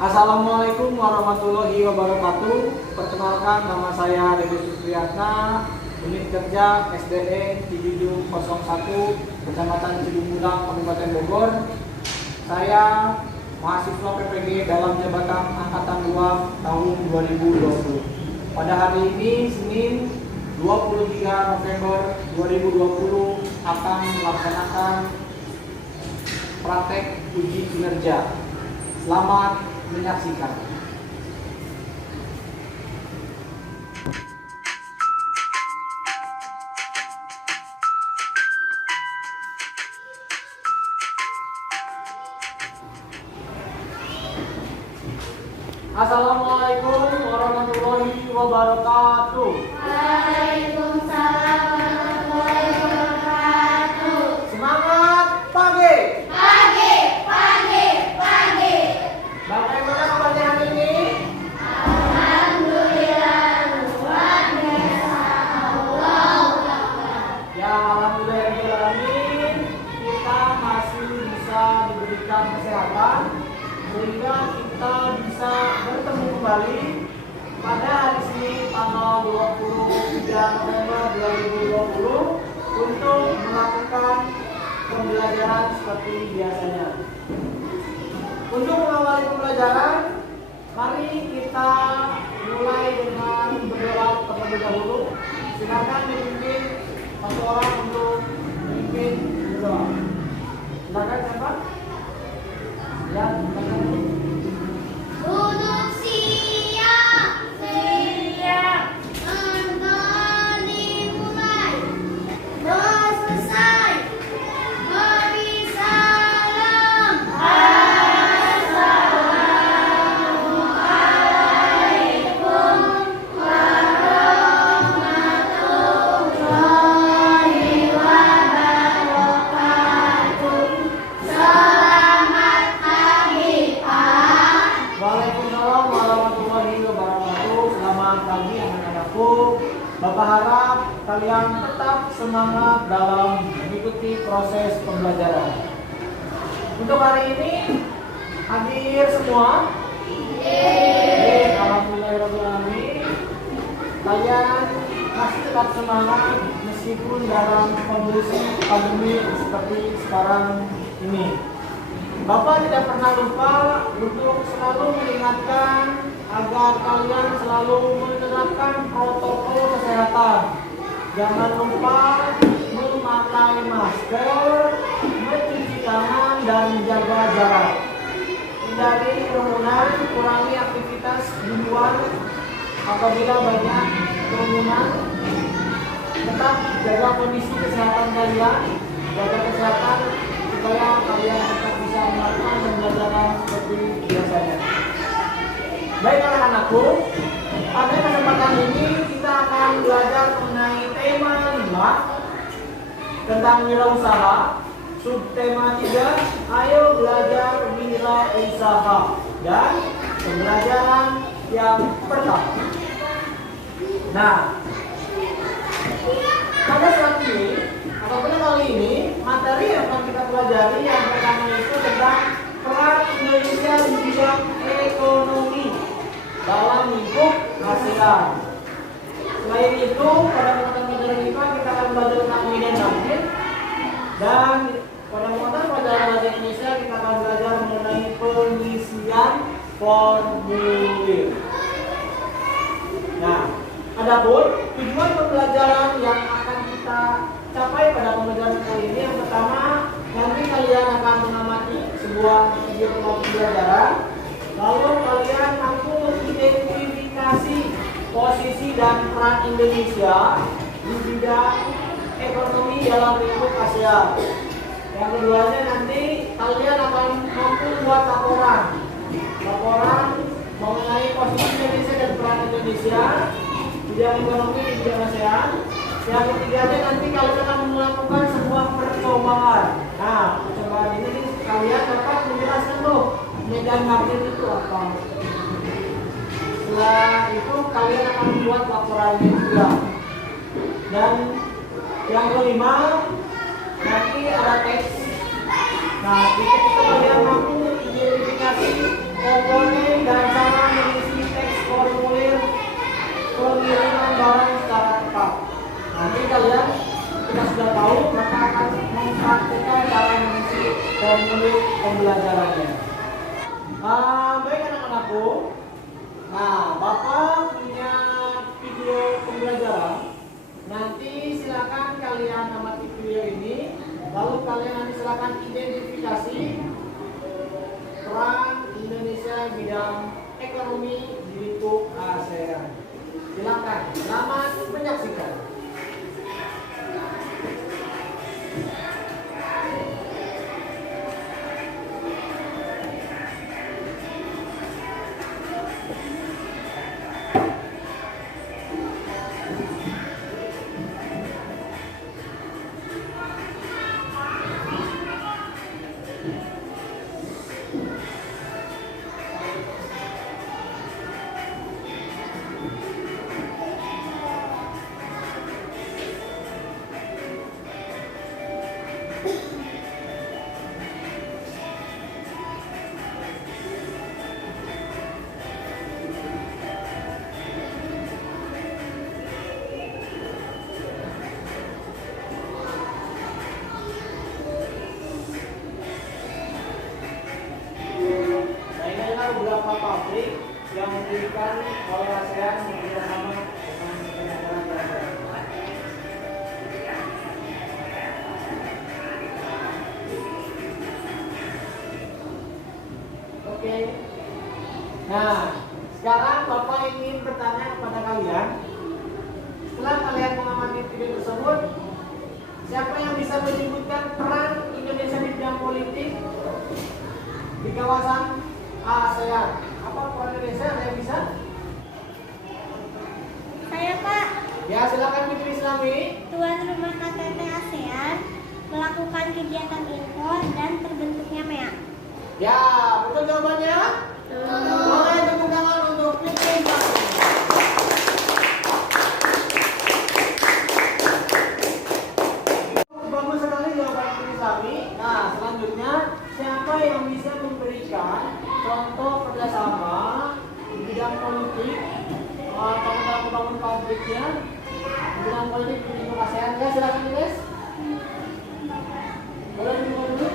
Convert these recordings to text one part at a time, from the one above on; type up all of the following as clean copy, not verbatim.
Assalamualaikum warahmatullahi wabarakatuh. Perkenalkan, nama saya Dedi Supriyatna, unit kerja SDN 7701, Kecamatan Cibungudang, Kabupaten Bogor. Saya mahasiswa PPG dalam jabatan Angkatan 2 tahun 2020. Pada hari ini, Senin 23 November 2020, akan melaksanakan praktek uji kinerja. Selamat menyaksikan. Assalamualaikum warahmatullahi wabarakatuh. Waalaikumsalam warahmatullahi wabarakatuh. Semangat pagi. Pagi, pagi, pagi. Bagaimana kabarnya hari ini? Alhamdulillah, luar biasa. Allahu Akbar. Ya, alhamdulillahirobbilalamin, kita masih bisa diberikan kesehatan sehingga kita bisa bertemu kembali pada hari Senin tanggal 23 November 2020 untuk melakukan pembelajaran seperti biasanya. Untuk mengawali pembelajaran, mari kita mulai dengan berdoa terlebih dahulu. Silakan dipimpin satu orang untuk memimpin berdoa. Silakan siapa? Ya, silakan. Duduk siap, siap. Nonton dimulai. Doa selesai. Beri salam. Assalamualaikum warahmatullahi wabarakatuh. Selamat pagi, Pak. Waalaikumsalam warahmatullahi wabarakatuh. Selamat pagi anak-anakku. Bapak harap kalian tetap semangat dalam mengikuti proses pembelajaran. Untuk hari ini hadir semua. Alhamdulillahirobbilalamin. Kalian masih tetap semangat meskipun dalam kondisi pandemi seperti sekarang ini. Bapak tidak pernah lupa untuk selalu mengingatkan agar kalian selalu menerapkan protokol kesehatan. Jangan lupa memakai masker, mencuci tangan, dan menjaga jarak. Hindari kerumunan, kurangi aktivitas di luar apabila banyak kerumunan. Tetap jaga kondisi kesehatan kalian, jaga kesehatan supaya kalian tetap bisa melakukan pembelajaran seperti biasanya. Baik anak-anakku, pada kesempatan ini kita akan belajar mengenai tema 5 tentang wirausaha. Subtema 3, ayo belajar wirausaha. Dan pembelajaran yang pertama. Nah, pada saat ini atau pada kali ini, materi yang akan kita pelajari yang pertama itu tentang peran Indonesia di bidang ekonomi dalam lingkup ASEAN. Selain itu, pada materi IPA kita akan belajar tentang medan magnet, dan pada materi pelajaran bahasa Indonesia kita akan belajar mengenai pengisian formulir. Nah, adapun tujuan pembelajaran yang akan kita capai pada pembelajaran kali ini, yang pertama, nanti kalian akan mengamati sebuah video pembelajaran, lalu kalian mampu mengidentifikasi posisi dan peran Indonesia di bidang ekonomi dalam lingkup ASEAN. Yang keduanya, nanti kalian akan mampu membuat laporan mengenai posisi Indonesia dan peran Indonesia di bidang ekonomi di bidang ASEAN. Yang ketiganya, nanti kalian akan melakukan sebuah percobaan. Nah, percobaan ini kalian dapat menjelaskan tuh medan magnet itu apa. Setelah itu kalian akan membuat laporannya juga. Dan yang kelima, nanti ada teks. Nah, di teks itu kalian mampu identifikasi komponen formulir pembelajarannya. Baik anak-anakku. Nah, Bapak punya video pembelajaran. Nanti silakan kalian amati video ini. Lalu kalian nanti silakan identifikasi peran Indonesia bidang ekonomi di lingkup ASEAN. Silakan, selamat menyaksikan. Beberapa pabrik yang didirikan oleh ASEAN bekerjasama dengan negara-negara ASEAN. Oke. Nah, sekarang Bapak ingin bertanya kepada kalian. Setelah kalian mengamati video tersebut, siapa yang bisa menyebutkan peran Indonesia di bidang politik di kawasan ASEAN? Apa peran Indonesia? Ada yang bisa? Saya Pak, Ya, silakan Fitri Islami. tuan rumah KTT ASEAN melakukan kegiatan impor dan terbentuknya MEA. Ya, betul jawabannya? Boleh tepuk tangan untuk Fitri Islami. Bagus sekali jawaban Fitri Islami. Nah, selanjutnya siapa yang bisa memberikan contoh kerjasama di bidang politik, bangun pabriknya, di bidang politik di lingkup ASEAN? Ya, silakan Ines. Boleh dibuka dulu?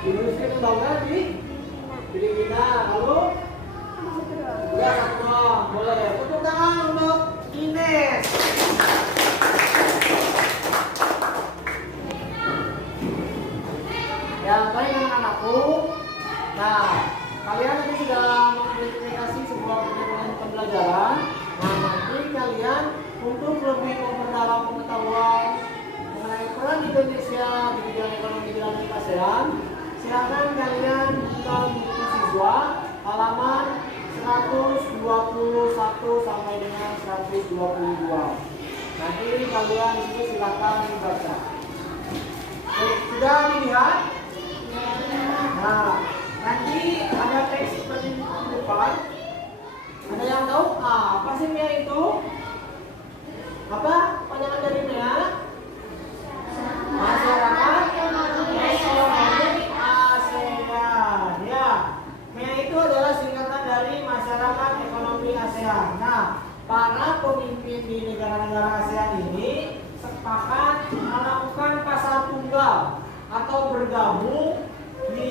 Industri lembaga di Filipina. Lalu? Ya, satu doang. Boleh. Tepuk tangan untuk Ines. Ya, baik anak-anakku. Nah, kalian tadi sudah mengidentifikasi sebuah kegiatan pembelajaran. Nah, nanti kalian untuk lebih memperdalam pengetahuan mengenai peran Indonesia di bidang ekonomi dan ASEAN, silakan kalian buka buku siswa halaman 121 sampai dengan 122. Nanti kalian di situ silakan membaca. Sudah dilihat? Nah, nanti ada teks seperti ini di depan. Ada yang tahu apa sih MEA itu? Apa panjangan dari MEA? Masyarakat Ekonomi ASEAN. Ya, MEA itu adalah singkatan dari Masyarakat Ekonomi ASEAN. Nah, para pemimpin di negara-negara ASEAN ini sepakat melakukan pasar tunggal atau bergabung di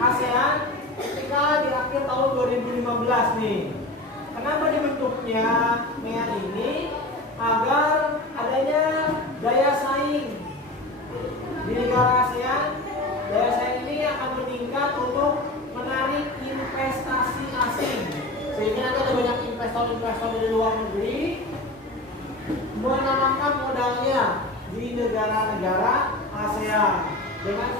ASEAN ketika di akhir tahun 2015 nih. Kenapa dibentuknya MEA ini? Agar adanya daya saing di negara ASEAN. Daya saing ini akan meningkat untuk menarik investasi asing, sehingga nanti ada banyak investor-investor dari luar negeri menanamkan modalnya di negara-negara ASEAN. Dengan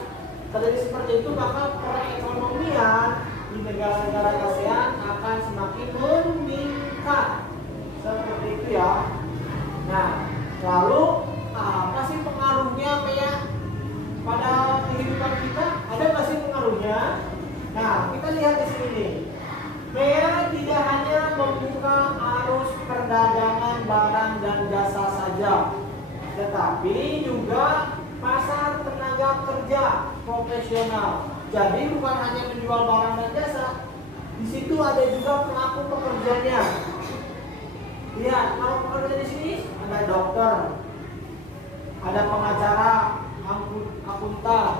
terjadi seperti itu, maka perekonomian di negara-negara ASEAN akan semakin meningkat. Seperti itu ya. Nah, lalu apa sih pengaruhnya MEA pada kehidupan kita? Ada nggak sih pengaruhnya? Nah, kita lihat di sini nih. MEA tidak hanya membuka arus perdagangan barang dan jasa saja, tetapi juga pasar tenaga kerja profesional. Jadi bukan hanya menjual barang dan jasa, di situ ada juga pelaku pekerjanya. Lihat, kalau pekerja di sini ada dokter, ada pengacara, akuntan,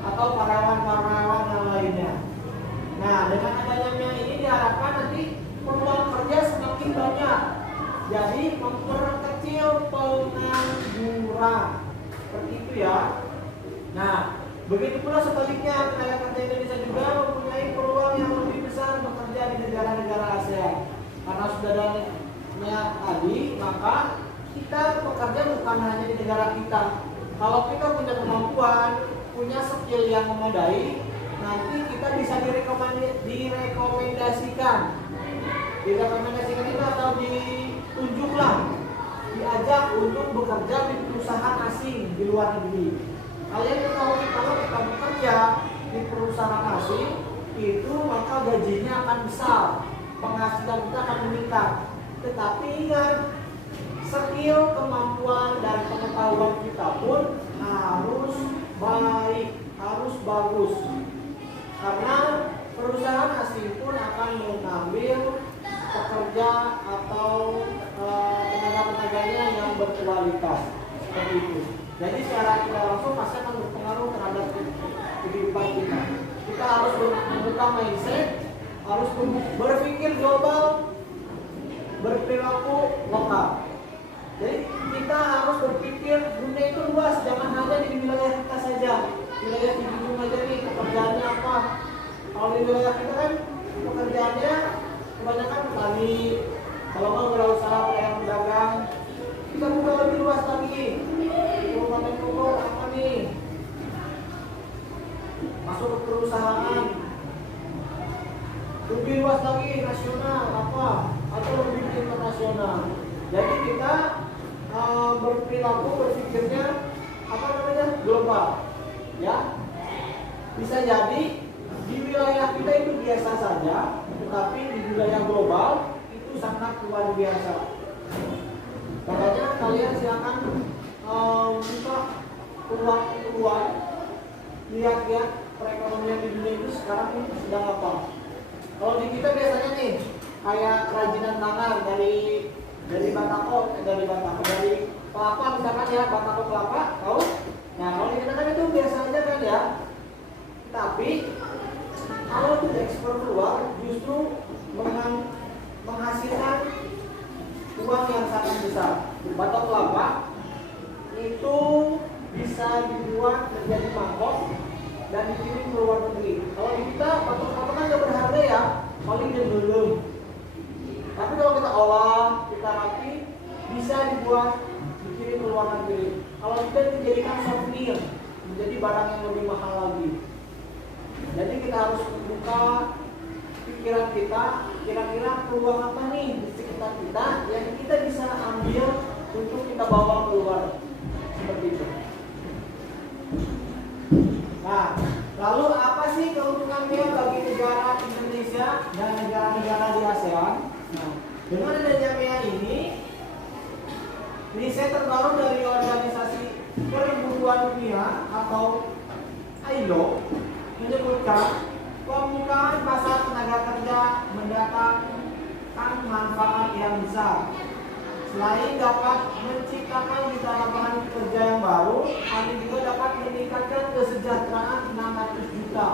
atau karyawan-karyawan yang lainnya. Nah, dengan adanya MIA ini diharapkan nanti peluang kerja semakin banyak. Jadi memperkecil pengangguran. Seperti itu ya. Nah, begitu pula sebaliknya, tenaga kerja Indonesia juga mempunyai peluang yang lebih besar bekerja di negara-negara ASEAN. Karena sudah ada MIA tadi, maka kita bekerja bukan hanya di negara kita. Kalau kita punya kemampuan, punya skill yang memadai, nanti kita bisa direkomendasikan itu atau ditunjuklah, diajak untuk bekerja di perusahaan asing di luar negeri. Kalian ketahui kalau kita bekerja di perusahaan asing itu maka gajinya akan besar, penghasilan kita akan meningkat. Tetapi ingat, skill, kemampuan dan pengetahuan kita pun harus baik, harus bagus. Karena perusahaan asing pun akan mengambil pekerja atau tenaga-tenaganya yang berkualitas seperti itu. Jadi secara tidak langsung pasti akan berpengaruh terhadap kehidupan kita. Kita harus membuka mindset, harus berpikir global, berperilaku lokal. Jadi kita harus berpikir dunia itu luas, jangan hanya di wilayah kita saja. Wilayah Cibinong aja nih pekerjaannya apa? Kalau di wilayah kita kan pekerjaannya kebanyakan petani, kalau mau berusaha yang pedagang, kita buka lebih luas lagi. Kabupaten Bogor apa nih? Masuk ke perusahaan, lebih luas lagi nasional apa? Atau lebih internasional. Jadi kita berperilaku, berpikirnya apa namanya, global, ya. Bisa jadi di wilayah kita itu biasa saja, tetapi di wilayah global itu sangat luar biasa. Makanya kalian silakan buka peluang, lihat perekonomian di dunia itu sekarang ini sedang apa. Kalau di kita biasanya nih kayak kerajinan tangan dari batako, dari kelapa misalkan ya, batako kelapa, tahu? Nah, kalau di kita kan itu biasa aja kan ya. Tapi kalau itu ekspor keluar justru menghasilkan uang yang sangat besar. Batok kelapa itu bisa dibuat menjadi mangkok dan dikirim ke luar negeri. Kalau di kita batok kelapa kan gak berharga ya, paling dia belum. Tapi kalau kita olah, kita rapi, bisa dibuat dikirim ke luar negeri. Kalau kita dijadikan souvenir, menjadi barang yang lebih mahal lagi. Jadi kita harus membuka pikiran kita, kira-kira peluang apa nih di sekitar kita yang kita bisa ambil untuk kita bawa keluar, seperti itu. Nah, lalu apa sih keuntungannya bagi negara Indonesia dan negara-negara di ASEAN? Nah, dengan adanya MIA ini, riset terbaru dari Organisasi Perburuan Dunia atau ILO menyebutkan pembukaan pasar tenaga kerja mendatangkan manfaat yang besar. Selain dapat menciptakan juta lapangan kerja yang baru, hal ini juga dapat meningkatkan kesejahteraan 600 juta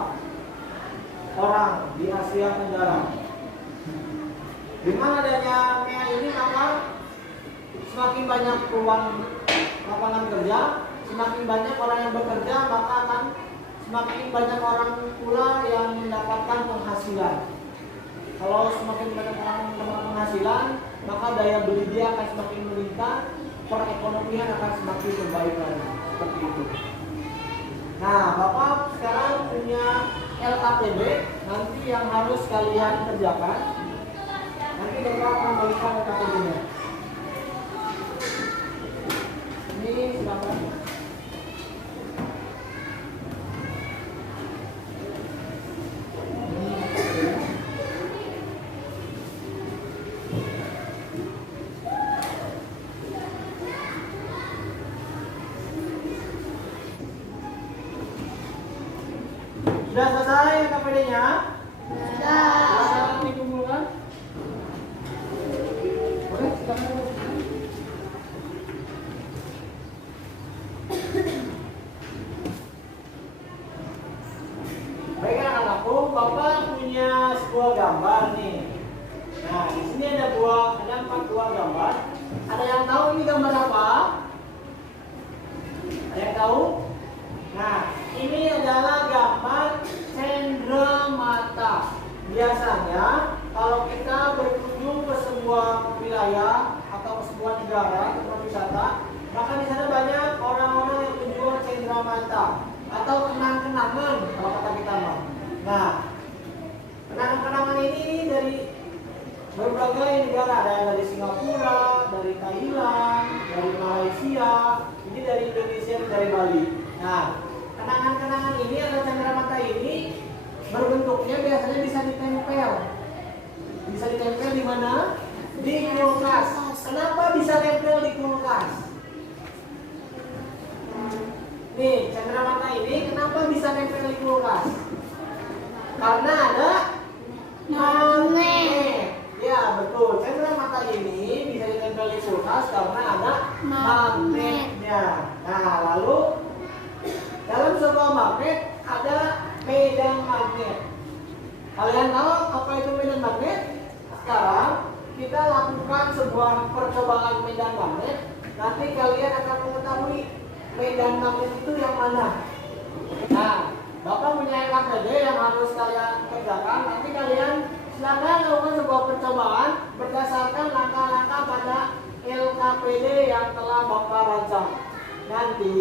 orang di Asia Tenggara. Dengan adanya MIA ini maka semakin banyak peluang lapangan kerja, semakin banyak orang yang bekerja, maka akan semakin banyak orang pula yang mendapatkan penghasilan. Kalau semakin banyak orang mendapat penghasilan, maka daya beli dia akan semakin meningkat, perekonomian akan semakin membaik lagi. Seperti itu. Nah, Bapak sekarang punya LKPD nanti yang harus kalian kerjakan. Nanti Bapak akan berikan LKPD-nya. Ini silakan. Sudah selesai KPD-nya? Sudah. Silakan dikumpulkan. Boleh, silakan. aku, Bapak punya sebuah gambar nih. Nah, di sini ada 4 buah gambar. Ada yang tahu ini gambar apa? Ada yang tahu? Nah, ini adalah gambar cenderamata. Biasanya kalau kita berkunjung ke sebuah wilayah atau ke sebuah negara, tempat wisata, maka di sana banyak orang-orang yang menjual cenderamata atau kenang-kenangan kalau kata kita mah. Nah, kenangan-kenangan ini dari berbagai negara, ada yang dari Singapura, dari Thailand, dari Malaysia, ini dari Indonesia, dari Bali. Nah, kenangan-kenangan ini atau cenderamata ini berbentuknya biasanya bisa ditempel. Bisa ditempel di mana? Di kulkas. Kenapa bisa tempel di kulkas? Nih, cenderamata ini kenapa bisa tempel di kulkas? Karena ada magnet. Ya, betul. Cenderamata ini bisa ditempel di kulkas karena ada magnetnya. Nah, lalu dalam sebuah magnet ada medan magnet. Kalian tahu apa itu medan magnet? Sekarang kita lakukan sebuah percobaan medan magnet. Nanti kalian akan mengetahui medan magnet itu yang mana. Nah, Bapak punya LKPD yang harus kalian kerjakan. Nanti kalian silakan lakukan sebuah percobaan berdasarkan langkah-langkah pada LKPD yang telah Bapak rancang. Nanti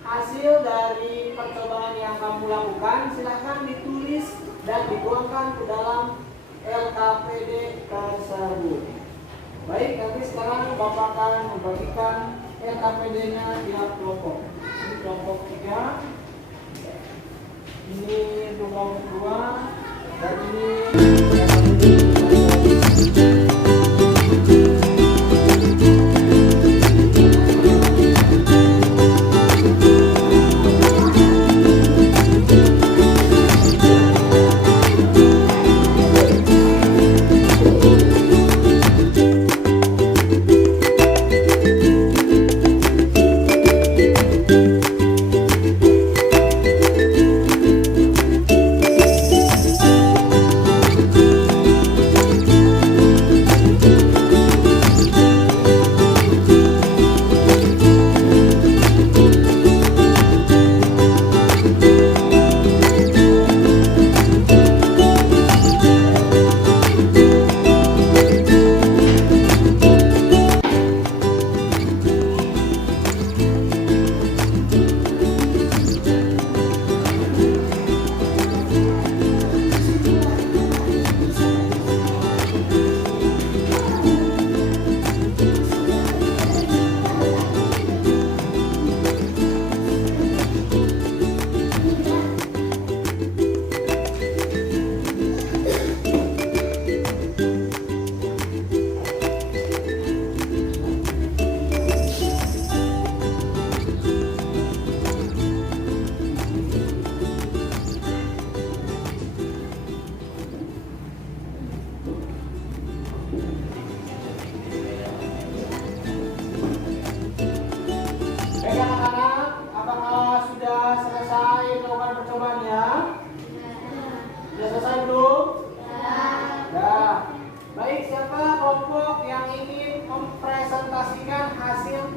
hasil dari percobaan yang kamu lakukan silakan ditulis dan dituangkan ke dalam LKPD tersebut. Baik, nanti sekarang Bapak akan membagikan LKPD-nya tiap kelompok. Ini kelompok 3, ini kelompok 2, dan ini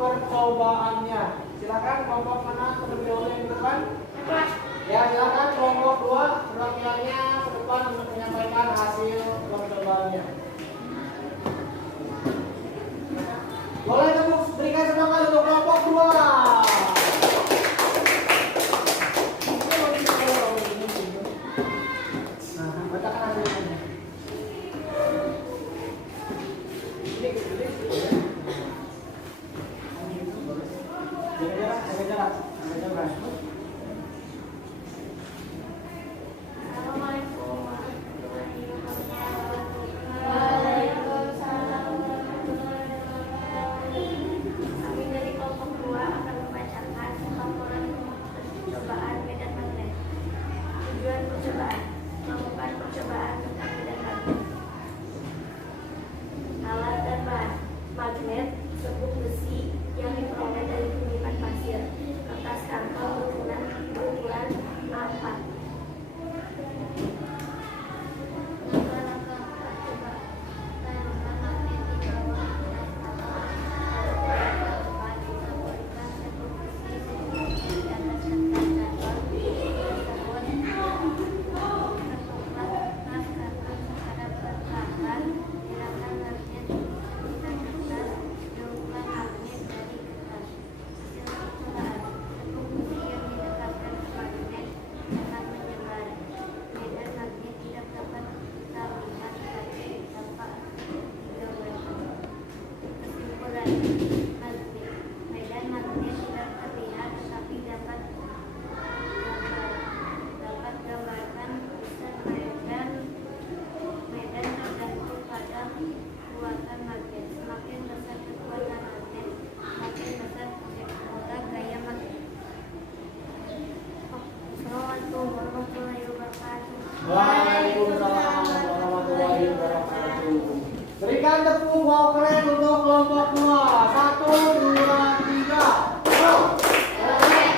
percobaannya. Silakan kelompok mana terlebih dahulu yang di depan. Ya, silakan kelompok 2 perwakilannya ke depan untuk menyampaikan hasil percobaannya. Boleh tepuk berikan semangat untuk kelompok 2. Nah, bacakan hasilnya. Melakukan percobaan Berikan tepuk wow keren untuk kelompok 2. 1, 2, 3. Wow. Keren.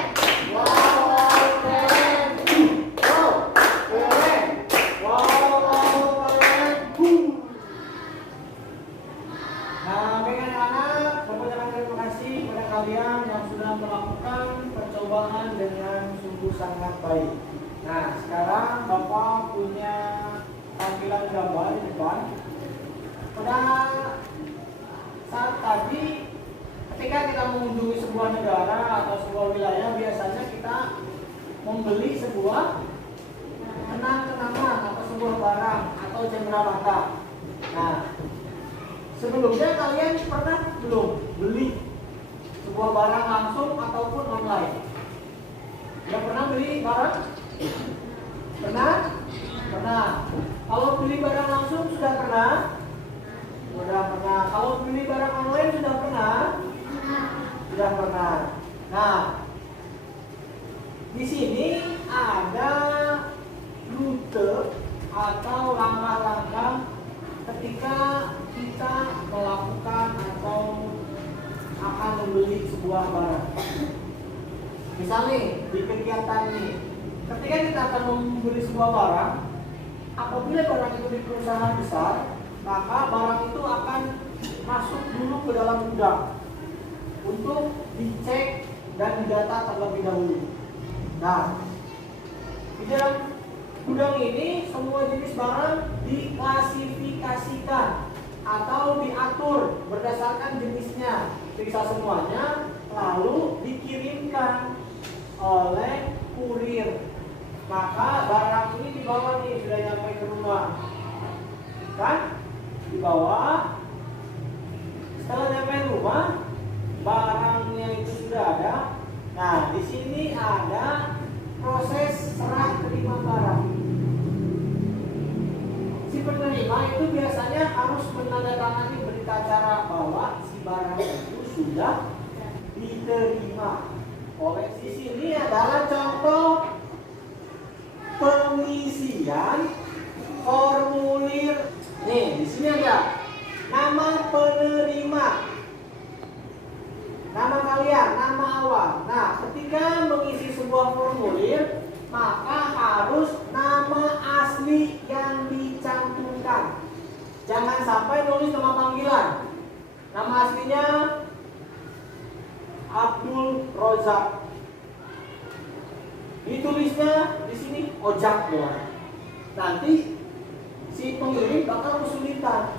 Wow, keren. Wow. Keren. Wow, keren. Nah, baik anak-anak, Bapak ucapkan terima kasih kepada kalian yang sudah melakukan percobaan dengan sungguh sangat baik. Nah, sekarang Bapak punya tampilan gambar di depan. Pada saat tadi, ketika kita mengunjungi sebuah negara atau sebuah wilayah, biasanya kita membeli sebuah kenang-kenangan atau sebuah barang atau cenderamata. Nah, sebelumnya kalian pernah belum beli sebuah barang langsung ataupun online? Yang pernah beli barang? Pernah? Pernah. Kalau beli barang langsung sudah pernah? Sudah pernah. Kalau beli barang online sudah pernah? Sudah pernah. Nah, di sini ada rute atau langkah-langkah ketika kita melakukan atau akan membeli sebuah barang. Misalnya di kegiatan ini, ketika kita akan membeli sebuah barang, apabila barang itu di perusahaan besar, maka barang itu akan masuk dulu ke dalam gudang untuk dicek dan didata terlebih dahulu. Nah, di dalam gudang ini semua jenis barang diklasifikasikan atau diatur berdasarkan jenisnya, periksa semuanya, lalu dikirimkan oleh kurir. Maka barang ini dibawa nih, sudah nyampe ke rumah, kan? Dibawa. Setelah nyampe rumah, barangnya itu sudah ada. Nah, di sini ada proses serah terima barang. Si penerima itu biasanya harus menandatangani berita acara bahwa si barang itu sudah diterima. Oleh di sini adalah contoh pengisian formulir. Nih, di sini ada nama penerima, nama kalian, nama awal. Nah, ketika mengisi sebuah formulir, maka harus nama asli yang dicantumkan. Jangan sampai nulis nama panggilan. Nama aslinya Abdul Rozak. Ditulisnya di sini Ojak doang. Nanti si pengirim bakal kesulitan.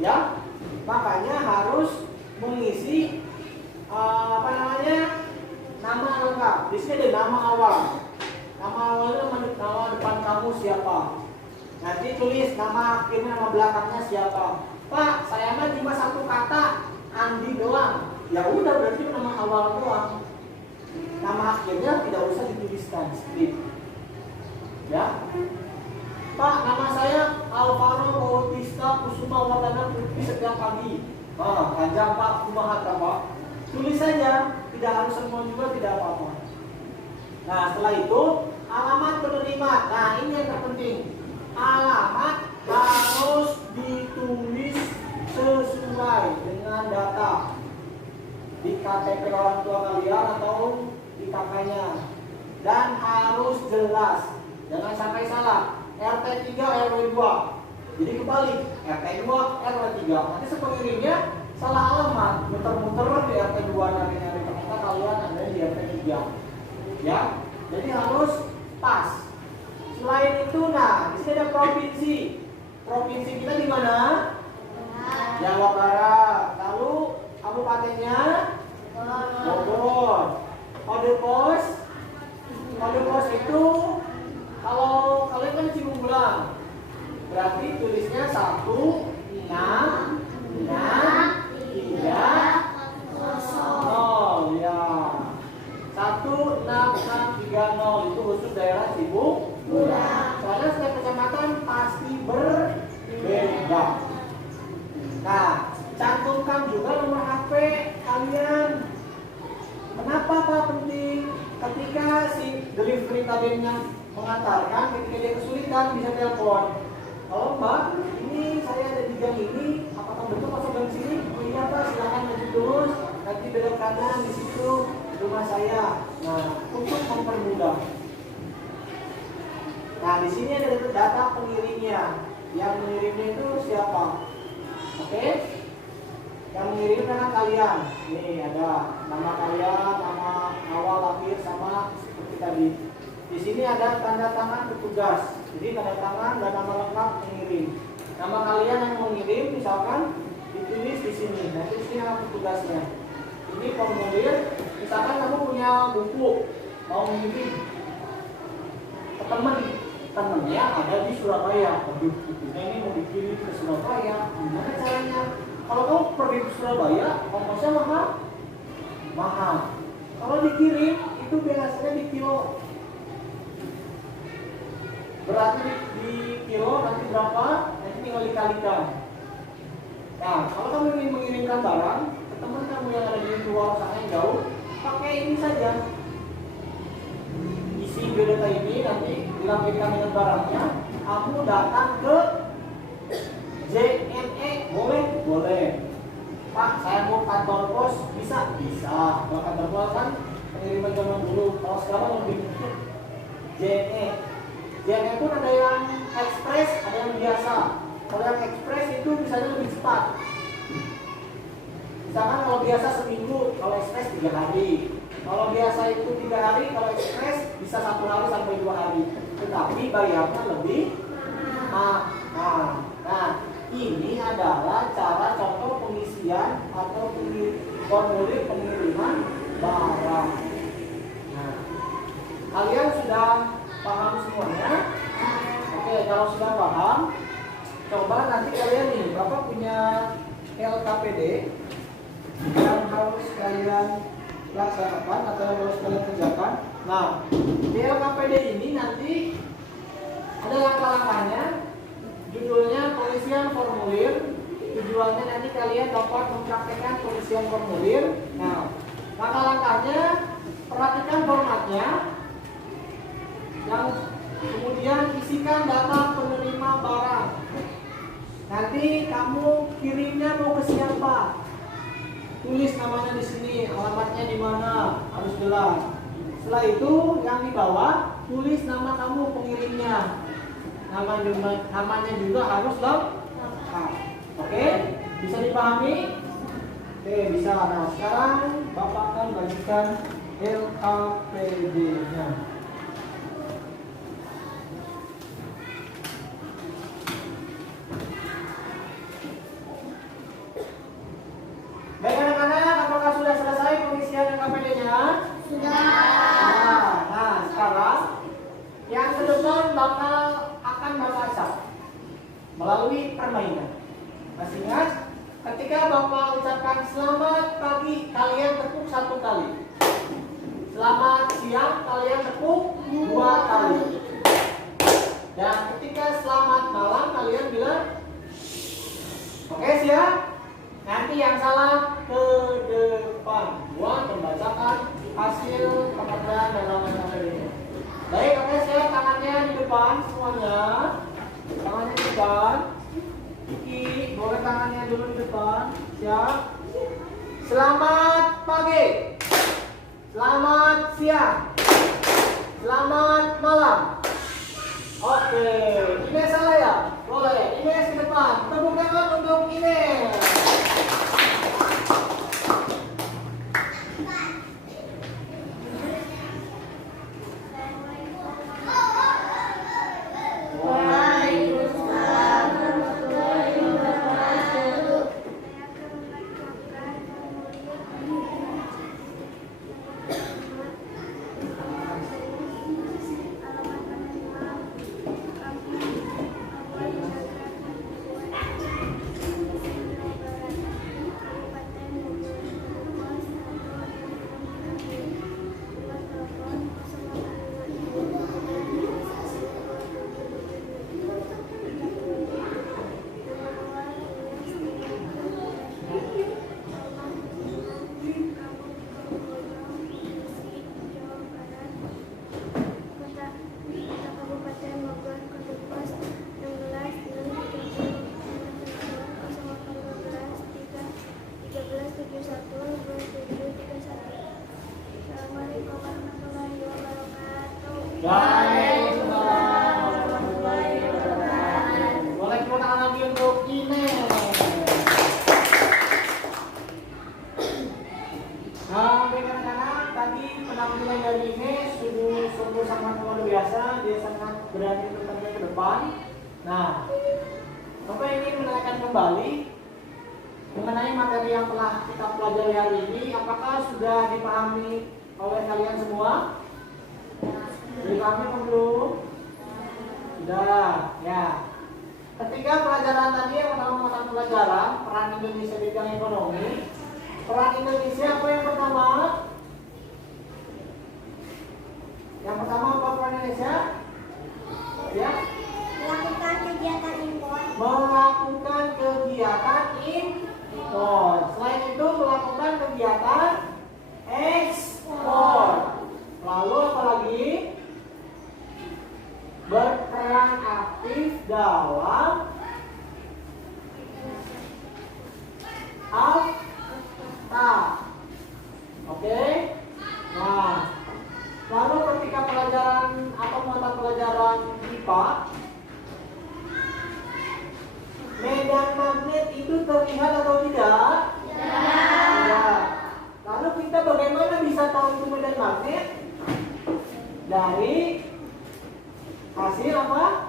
Ya, makanya harus mengisi nama lengkap. Di sini ada nama awal. Nama awalnya nama depan kamu siapa. Nanti tulis nama akhirnya, nama belakangnya siapa. Pak, saya mah cuma satu kata, Andi doang. Ya udah, berarti nama awal doang. Nama akhirnya tidak usah dituliskan, strip. Ya. Pak, nama saya Alvaro Bautista Kusuma Wardana Putri setiap pagi. Panjang Pak, kumaha Pak. Tulis saja, tidak harus semua juga, tidak apa-apa. Nah, setelah itu alamat penerima. Nah, ini yang terpenting. Alamat harus ditulis sesuai dengan data di KTP orang tua kalian atau di kakaknya, dan harus jelas. Jangan sampai salah. RT 3 RW 2. Jadi kebalik, RT 2 RW 3. Nanti sepengirimnya salah alamat, muter-muter di RT 2 nyari-nyari, ternyata kalian ada di RT 3. Ya, jadi harus pas. Selain itu, nah, di sini ada provinsi. Provinsi kita di mana? Jawa Barat. Lalu kabupatennya Bogor. Kode pos. Kode pos itu kalau kalian kan Cibunglang, berarti tulisnya 16630 ya. 16630 itu khusus daerah Cibunglang. Soalnya setiap kecamatan pasti berbeda. Nah, cantumkan juga nomor HP kalian. Kenapa Pak penting? Ketika si delivery tadinya mengantarkan, ketika dia kesulitan bisa telepon. Halo Mbak, ini saya ada di gang ini, apakah betul masuk gang sini? Oh iya Pak, silakan maju terus, nanti belok kanan di situ rumah saya. Nah, untuk mempermudah. Nah, di sini ada data pengirimnya. Yang mengirimnya itu siapa? Oke? Yang mengirim karena kalian. Nih ada nama kalian, nama awal lahir sama seperti tadi. Di sini ada tanda tangan petugas. Jadi tanda tangan dan nama lengkap pengirim. Nama kalian yang mengirim misalkan ditulis di sini. Nanti di sini nama petugasnya. Ini formulir. Misalkan kamu punya buku mau mengirim ke temennya ada di Surabaya. Waduh, bukunya ini mau dikirim ke Surabaya. Gimana caranya? Kalau kamu pergi ke Surabaya, ongkosnya mahal. Kalau dikirim itu biasanya di kilo. Berarti di kilo nanti berapa? Nanti tinggal dikalikan. Nah, kalau kamu ingin mengirimkan barang ke teman kamu yang ada di luar sana yang jauh, pakai ini saja. Isi biodata ini nanti dilampirkan dengan barangnya. Kamu datang ke JNE, boleh. Pak, saya mau kantor pos, bisa. Kalau kantor pos kan pengiriman zaman dulu. Kalau sekarang lebih mungkin JNE. JNE pun ada yang ekspres, ada yang biasa. Kalau yang ekspres itu misalnya lebih cepat. Misalkan kalau biasa seminggu, kalau ekspres 3 hari. Kalau biasa itu 3 hari, kalau ekspres bisa 1 hari sampai 2 hari. Tetapi bayarnya lebih mahal. Nah, ini adalah cara contoh pengisian atau formulir pengiriman barang. Nah, kalian sudah paham semuanya? Oke, kalau sudah paham, coba nanti kalian nih, Bapak punya LKPD yang harus kalian laksanakan atau yang harus kalian kerjakan. Nah, di LKPD ini nanti ada langkah-langkahnya. Judulnya pengisian formulir. Tujuannya nanti kalian dapat mempraktekkan pengisian formulir. Nah, langkah-langkahnya, perhatikan formatnya. Yang kemudian isikan data penerima barang. Nanti kamu kirimnya mau ke siapa? Tulis namanya di sini, alamatnya di mana, harus jelas. Setelah itu yang di bawah tulis nama kamu pengirimnya. Namanya juga harus lengkap. Oke? Bisa dipahami? Oke, bisa. Nah, sekarang Bapak akan bagikan LKPD-nya. Baik anak-anak, apakah sudah selesai pengisian LKPD-nya? Sudah. Nah, sekarang yang ke depan akan Bapak acak melalui permainan. Masih ingat? Ketika Bapak ucapkan selamat pagi, kalian tepuk 1 kali. Selamat siang, kalian tepuk 2 kali. Dan ketika selamat malam, kalian bilang oke, siap? Nanti yang salah ke depan. Gua membacakan hasil pekerjaan dan laman ini. Baik, oke, siap. Tangannya di depan semuanya. Tangannya di depan. Iki, boleh tangannya dulu di depan. Siap. Selamat pagi. Selamat siang. Selamat malam. Oke, email salah ya? Boleh. Email ke depan. Tepuk tangan untuk email. dia sangat berani untuk tampil ke depan. Nah, Bapak ingin menanyakan kembali mengenai materi yang telah kita pelajari hari ini. Apakah sudah dipahami oleh kalian semua? Dipahami atau belum? Sudah, ya. Ketika pelajaran tadi yang pertama mata pelajaran peran Indonesia di bidang ekonomi, peran Indonesia apa yang pertama? Yang pertama apa peran Indonesia? Ya. Melakukan kegiatan impor. Melakukan kegiatan impor. Selain itu melakukan kegiatan ekspor. Lalu apa lagi? Berperan aktif dalam AFTA. Oke? Nah, lalu ketika pelajaran atau mata pelajaran IPA, medan magnet itu terlihat atau tidak? Tidak. Lalu kita bagaimana bisa tahu itu medan magnet? Dari hasil apa?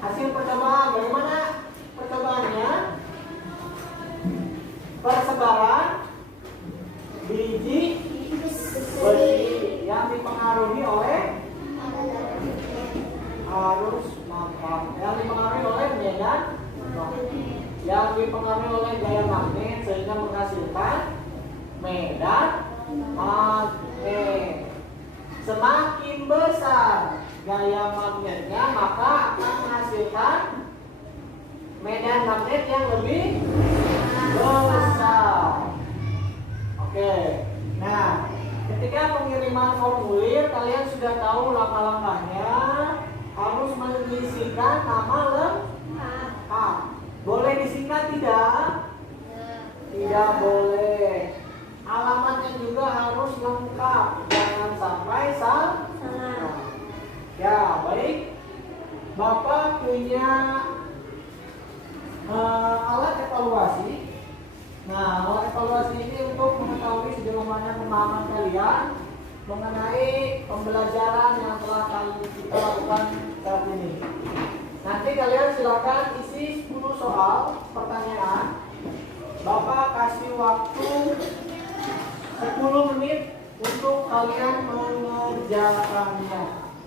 Hasil percobaan. Bagaimana percobaannya? Persebaran biji besi yang dipengaruhi oleh arus magnet, yang dipengaruhi oleh medan magnet, yang dipengaruhi oleh gaya magnet sehingga menghasilkan medan magnet. Semakin besar gaya magnetnya, maka akan menghasilkan medan magnet yang lebih besar. Oke. Nah, ketika pengiriman formulir, kalian sudah tahu langkah-langkahnya. Harus mengisikan nama lengkap. Boleh disingkat tidak? Tidak boleh. Alamatnya juga harus lengkap, jangan sampai salah. Ya, baik. Bapak punya alat evaluasi. Nah, alat evaluasi ini untuk mengetahui sejauh mana pemahaman kalian mengenai pembelajaran yang telah kita lakukan saat ini. Nanti kalian silakan isi 10 soal pertanyaan. Bapak kasih waktu 10 menit untuk kalian mengerjakannya.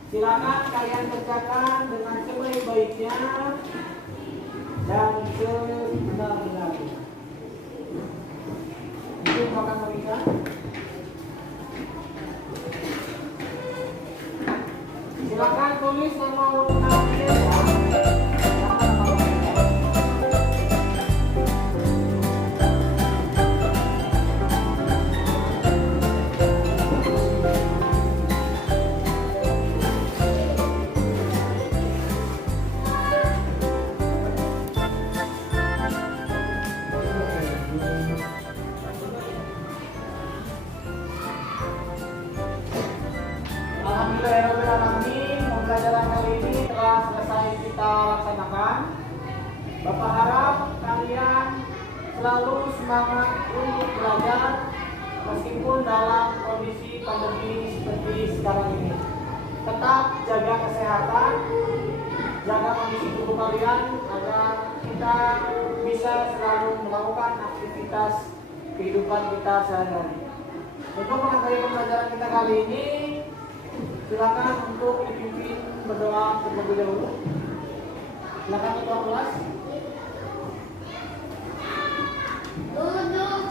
Silakan kalian kerjakan dengan sebaik-baiknya dan sebenar-benarnya. Mungkin akan bisa. Silakan tulis nama lengkapnya ya. Alhamdulillahirrahmanirrahim. Pembelajaran kali ini telah selesai kita laksanakan. Bapak harap kalian selalu semangat untuk belajar meskipun dalam kondisi pandemi seperti sekarang ini. Tetap jaga kesehatan, jaga kondisi tubuh kalian agar kita bisa selalu melakukan aktivitas kehidupan kita sehari-hari. Untuk mengakhiri pembelajaran kita kali ini, silakan untuk dipimpin berdoa terlebih dahulu. Silakan ketua kelas. Duduk